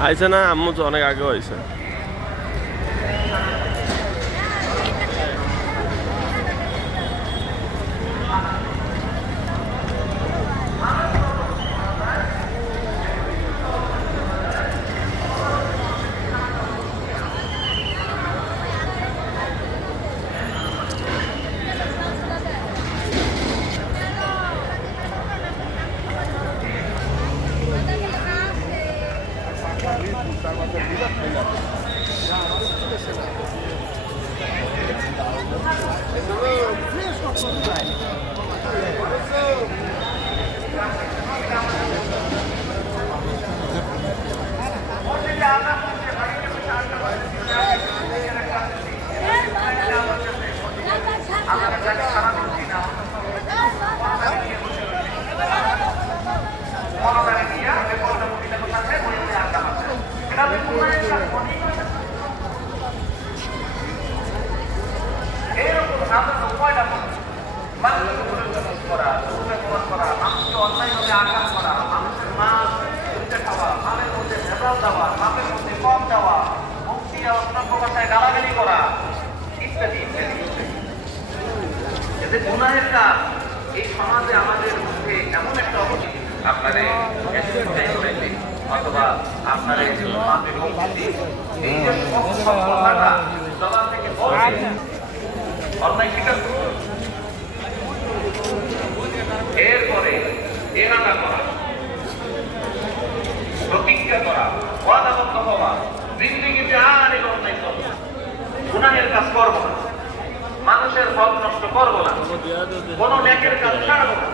আইছে না আমো অনেক আগে হয়েছে হয়েছে এরকম মানুষের উপরে করা উপরে খরচ করা মানুষকে অন্যায়ভাবে আঘাত করা, মানুষের মাছ উঠে খাওয়া মালের মধ্যে ভেজাল দেওয়া মাপের মধ্যে কম দেওয়া মুক্তি অসংখ্য ভাষায় গালাগালি করা, ইত্যাদি ইত্যাদি। এতে গুনাহের কাজ, এই সমাজে আমাদের মধ্যে এমন একটা অবস্থিতি। অথবা আপনার থেকে অন্যায় স্বীকার এরাদা করা, প্রতিজ্ঞা করা ওয়াদাবদ্ধ হওয়া জিন্দিগিতে আর এই অন্যায় করব। গুনাহের কাজ করব না, মানুষের পথ নষ্ট করব না, কোনো নেকের কাজ ছাড়বো না